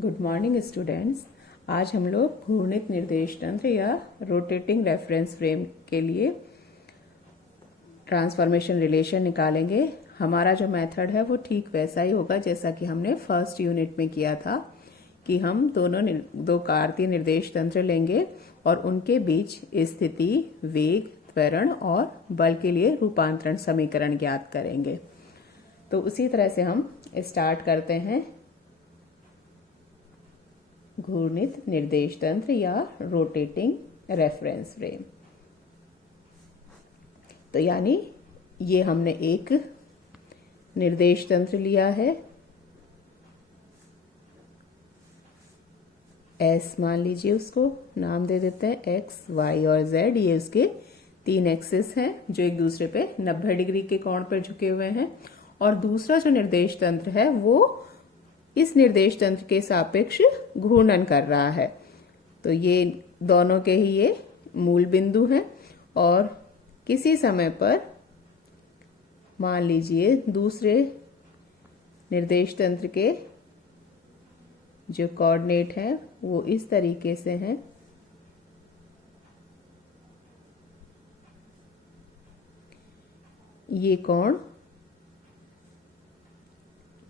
Good morning students. आज हम लोग घूर्णित निर्देश तंत्र या रोटेटिंग रेफरेंस फ्रेम के लिए ट्रांसफॉर्मेशन रिलेशन निकालेंगे। हमारा जो मेथड है वो ठीक वैसा ही होगा जैसा कि हमने फर्स्ट यूनिट में किया था कि हम दो कार्तीय निर्देश तंत्र लेंगे और उनके बीच स्थिति, वेग, त्वरण और बल के लिए रूपांतरण समीकरण ज्ञात करेंगे। तो उसी तरह से हम स्टार्ट करते हैं घूर्णित निर्देश तंत्र या रोटेटिंग रेफरेंस फ्रेम। तो यानी ये हमने एक निर्देश तंत्र लिया है, एस मान लीजिए, उसको नाम दे देते हैं एक्स, वाई और जेड। ये उसके तीन एक्सिस हैं जो एक दूसरे पे 90 डिग्री के कोण पर झुके हुए हैं। और दूसरा जो निर्देश तंत्र है वो इस निर्देश तंत्र के सापेक्ष घूर्णन कर रहा है। तो ये दोनों के ही ये मूल बिंदु हैं और किसी समय पर मान लीजिए दूसरे निर्देश तंत्र के जो कोऑर्डिनेट हैं वो इस तरीके से हैं। ये कोण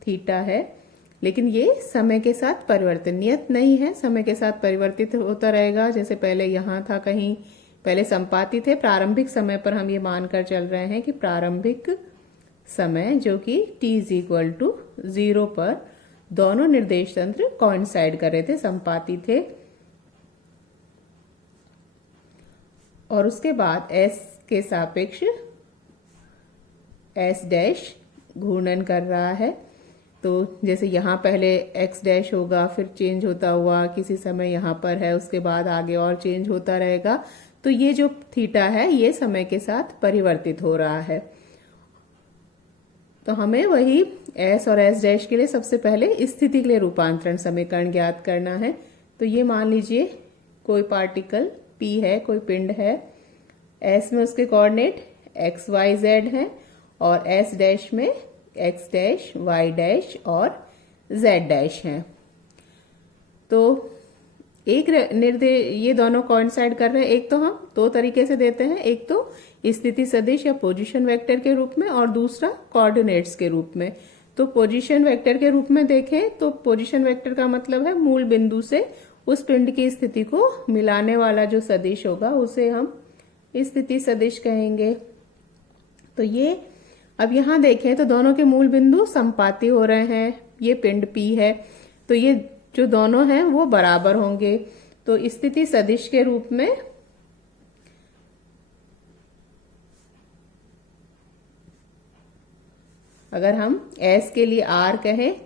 थीटा है, लेकिन ये समय के साथ परिवर्तनीय नहीं है, समय के साथ परिवर्तित होता रहेगा। जैसे पहले यहाँ था, कहीं पहले संपाती थे। प्रारंभिक समय पर हम ये मानकर चल रहे हैं कि प्रारंभिक समय जो कि t=0 पर दोनों निर्देश तंत्र कोइंसाइड कर रहे थे, संपाती थे। और उसके बाद s के सापेक्ष s डैश घूर्णन कर रहा है। तो जैसे यहाँ पहले x डैश होगा, फिर चेंज होता हुआ किसी समय यहाँ पर है, उसके बाद आगे और चेंज होता रहेगा। तो ये जो थीटा है ये समय के साथ परिवर्तित हो रहा है। तो हमें वही s और s डैश के लिए सबसे पहले स्थिति के लिए रूपांतरण समीकरण ज्ञात करना है। तो ये मान लीजिए कोई पार्टिकल p है, कोई पिंड है, s में उसके कोऑर्डिनेट x, y, z हैं और s डैश में x डैश, y डैश और z डैश हैं। तो एक ये दोनों कोइंसाइड कर रहे हैं। एक तो हम दो तरीके से देते हैं, एक तो स्थिति सदिश या पोजीशन वेक्टर के रूप में और दूसरा कोऑर्डिनेट्स के रूप में। तो पोजीशन वेक्टर के रूप में देखें तो पोजीशन वेक्टर का मतलब है मूल बिंदु से उस पिंड की स्थिति को मिलाने वाला जो सदिश होगा उसे हम स्थिति सदिश कहेंगे। तो ये अब यहाँ देखें तो दोनों के मूल बिंदु संपाती हो रहे हैं। ये पिंड P है, तो ये जो दोनों हैं वो बराबर होंगे। तो स्थिति सदिश के रूप में अगर हम S के लिए R कहें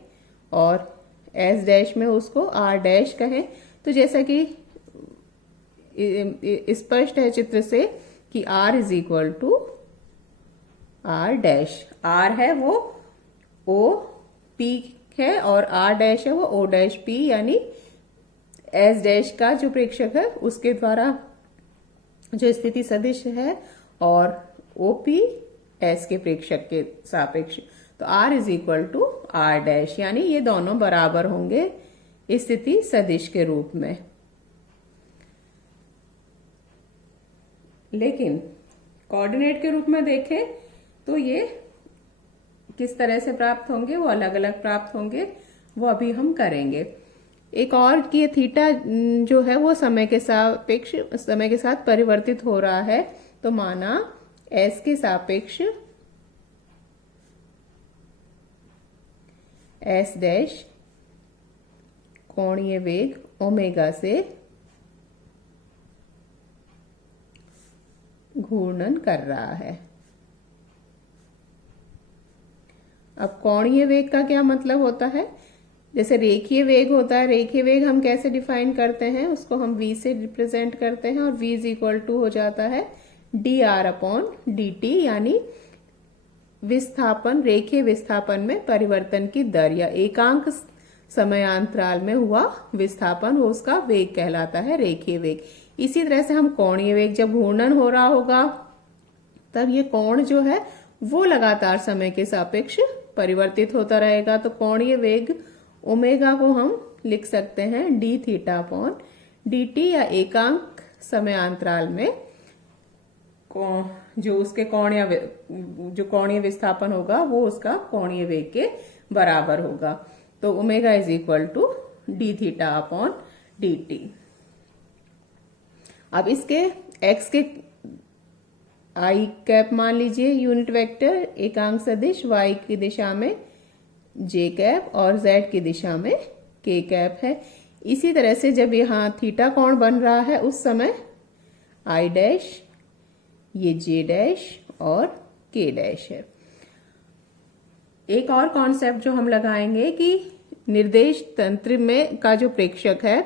और S डैश में उसको R डैश कहें, तो जैसा कि स्पष्ट है चित्र से कि R R डैश, R है वो OP है और R डैश है वो O डैश P, यानी S डैश का जो प्रेक्षक है उसके द्वारा जो स्थिति सदिश है और OP S के प्रेक्षक के सापेक्ष। तो R R डैश, यानी ये दोनों बराबर होंगे स्थिति सदिश के रूप में। लेकिन कोऑर्डिनेट के रूप में देखें तो ये किस तरह से प्राप्त होंगे, वो अलग अलग प्राप्त होंगे, वो अभी हम करेंगे। एक और कि ये थीटा जो है वो समय के सापेक्ष, समय के साथ परिवर्तित हो रहा है। तो माना s के सापेक्ष s डैश कोणीय वेग ओमेगा से घूर्णन कर रहा है। अब कोणीय वेग का क्या मतलब होता है? जैसे रेखीय वेग होता है, रेखीय वेग हम कैसे डिफाइन करते हैं, उसको हम v से रिप्रेजेंट करते हैं और v हो जाता है dr/dt, यानी विस्थापन, रेखीय विस्थापन में परिवर्तन की दर या एकांक समयांतराल में हुआ विस्थापन, वो उसका वेग कहलाता है, रेखीय वेग। इसी तरह से हम कोणीय वेग, जब घूर्णन हो रहा होगा तब ये कोण जो है वो लगातार समय के सापेक्ष परिवर्तित होता रहेगा। तो कोणीय वेग ओमेगा को हम लिख सकते हैं D theta upon D T, या एकांक समय अंतराल में जो उसके कोणीय विस्थापन होगा वो उसका कोणीय वेग के बराबर होगा। तो omega is equal to D theta upon D T. अब इसके x के आई कैप मान लीजिए यूनिट वेक्टर, एकांक सदिश y की दिशा में j कैप और z की दिशा में k कैप है। इसी तरह से जब यहाँ थीटा कोण बन रहा है उस समय I डैश, ये J डैश और K डैश है। एक और कॉन्सेप्ट जो हम लगाएंगे कि निर्देश तंत्र में का जो प्रेक्षक है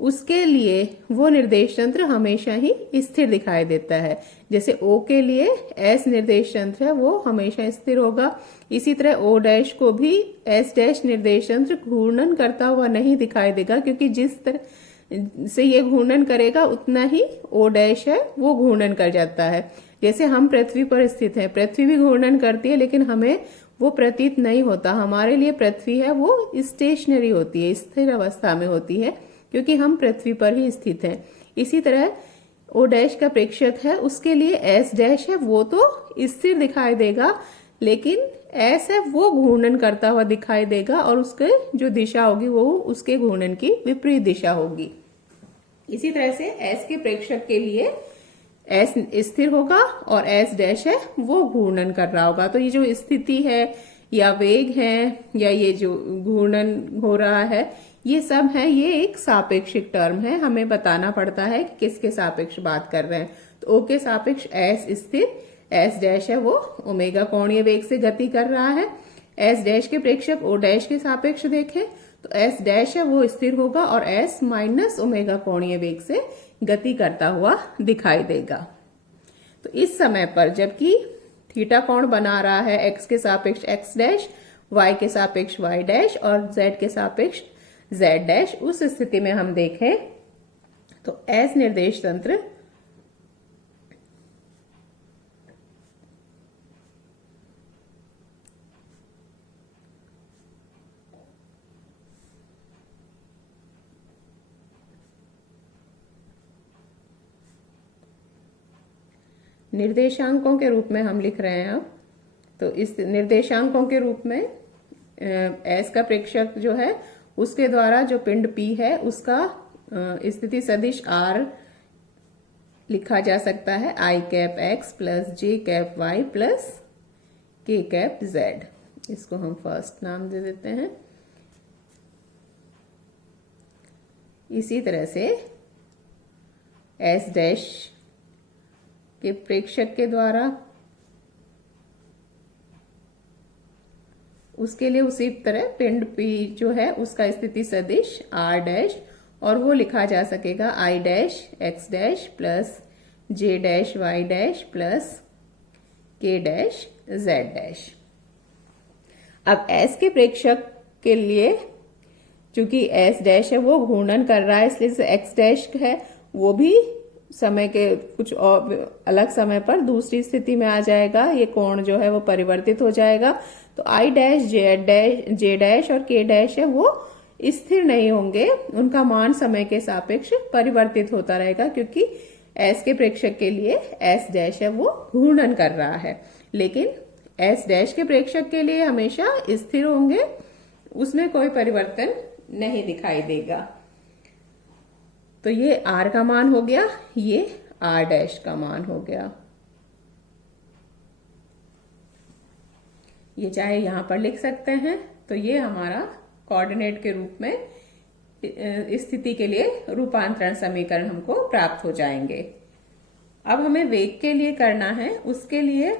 उसके लिए वो निर्देश तंत्र हमेशा ही स्थिर दिखाई देता है। जैसे O के लिए S निर्देश तंत्र है वो हमेशा स्थिर होगा, इसी तरह O डैश को भी S डैश निर्देश तंत्र घूर्णन करता हुआ नहीं दिखाई देगा, क्योंकि जिस तरह से ये घूर्णन करेगा उतना ही O डैश है वो घूर्णन कर जाता है। जैसे हम पृथ्वी पर स्थित हैं, पृथ्वी भी घूर्णन करती है लेकिन हमें वो प्रतीत नहीं होता। हमारे लिए पृथ्वी है वो स्टेशनरी होती है, स्थिर अवस्था में होती है, क्योंकि हम पृथ्वी पर ही स्थित हैं। इसी तरह O डैश का प्रेक्षक है उसके लिए S डैश है वो तो स्थिर दिखाई देगा, लेकिन S है वो घूर्णन करता हुआ दिखाई देगा और उसके जो दिशा होगी वो उसके घूर्णन की विपरीत दिशा होगी। इसी तरह से S के प्रेक्षक के लिए S स्थिर होगा और S डैश है वो घूर्णन कर रहा होगा। तो ये जो स्थिति है या वेग है या ये जो घूर्णन हो रहा है ये सब है, ये एक सापेक्षिक टर्म है। हमें बताना पड़ता है कि किसके सापेक्ष बात कर रहे हैं। तो O के सापेक्ष S स्थिर, S डैश है वो ओमेगा कोणीय वेग से गति कर रहा है। S डैश के प्रेक्षक O डैश के सापेक्ष देखें तो S डैश है वो स्थिर होगा और S माइनस ओमेगा कोणीय वेग से गति करता हुआ दिखाई देगा। तो इस समय पर जबकि थीटा कोण बना रहा है x के सापेक्ष x डैश, y के सापेक्ष y डैश और z के सापेक्ष z डैश, उस स्थिति में हम देखें तो S निर्देश तंत्र निर्देशांकों के रूप में हम लिख रहे हैं। अब तो इस निर्देशांकों के रूप में S का प्रेक्षक जो है उसके द्वारा जो पिंड P है उसका स्थिति सदिश R लिखा जा सकता है I cap X plus J cap Y plus K cap Z। इसको हम फर्स्ट नाम दे देते हैं। इसी तरह से S डैश के प्रेक्षक के द्वारा उसके लिए उसी तरह पिंड P जो है उसका स्थिति सदिश R डैश, और वो लिखा जा सकेगा I dash X dash plus J dash Y dash plus K dash Z dash. अब S के प्रेक्षक के लिए चूंकि S डैश है वो घूर्णन कर रहा है, इसलिए X डैश है वो भी समय के कुछ और अलग समय पर दूसरी स्थिति में आ जाएगा। ये कोण जो है वो परिवर्तित हो जाएगा। तो I डैश J डैश और K डैश है वो स्थिर नहीं होंगे, उनका मान समय के सापेक्ष परिवर्तित होता रहेगा, क्योंकि S के प्रेक्षक के लिए S डैश है वो घूर्णन कर रहा है, लेकिन S डैश के प्रेक्षक के लिए हमेशा स्थिर होंगे, उसमें कोई परिवर्तन नहीं दिखाई देगा। तो ये R का मान हो गया, ये R डैश का मान हो गया। ये चाहे यहां पर लिख सकते हैं। तो ये हमारा कोऑर्डिनेट के रूप में स्थिति के लिए रूपांतरण समीकरण हमको प्राप्त हो जाएंगे। अब हमें वेग के लिए करना है, उसके लिए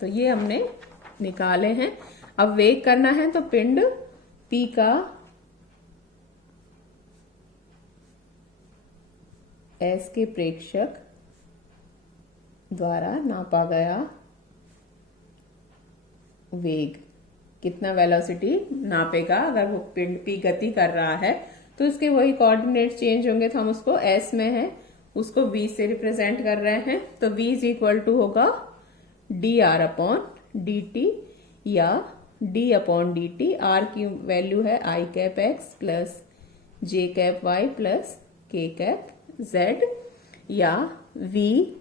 तो ये हमने निकाले हैं। अब वेग करना है तो पिंड P का S के प्रेक्षक द्वारा नापा गया वेग कितना वेलोसिटी नापेगा। अगर वो पिंड P गति कर रहा है तो उसके वही कोऑर्डिनेट चेंज होंगे, तो हम उसको S में है उसको V से रिप्रेजेंट कर रहे हैं। तो V इज इक्वल टू होगा D R upon D T या D upon D T. R की वैल्यू है I cap X plus J cap Y plus K cap Z, या वी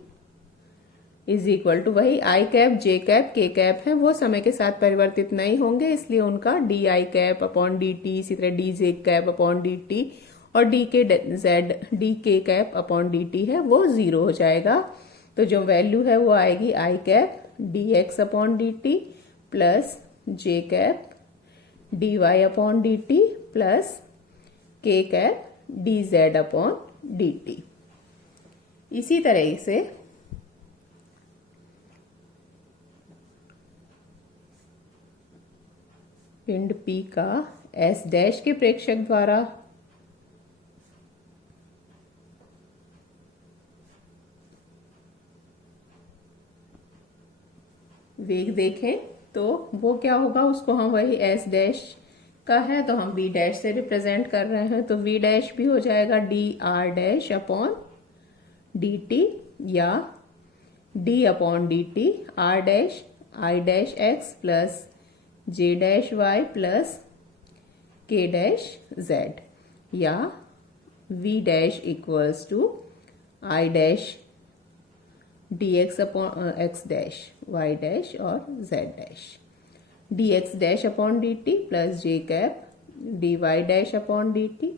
इज इक्वल टू वही I cap J cap K cap है वो समय के साथ परिवर्तित नहीं होंगे, इसलिए उनका D I cap upon D T, इसी तरह D J cap upon D T और डी के जेड डी के कैप अपॉन डी टी है वो 0 हो जाएगा। तो जो वैल्यू है वो आएगी I cap D X upon D T plus J cap D Y upon D T plus K cap D Z upon D T. इसी तरह से पिंड P का S डैश के प्रेक्षक द्वारा वेग देखें तो वो क्या होगा, उसको हम वही S डैश का है तो हम V डैश से रिप्रेजेंट कर रहे हैं, तो V डैश भी हो जाएगा D R dash upon D T या D upon D T R dash I dash X plus J dash Y plus K dash Z, या V dash equals to I dash D X upon X dash Y dash और Z dash, D X dash upon D T plus J cap D Y dash upon D T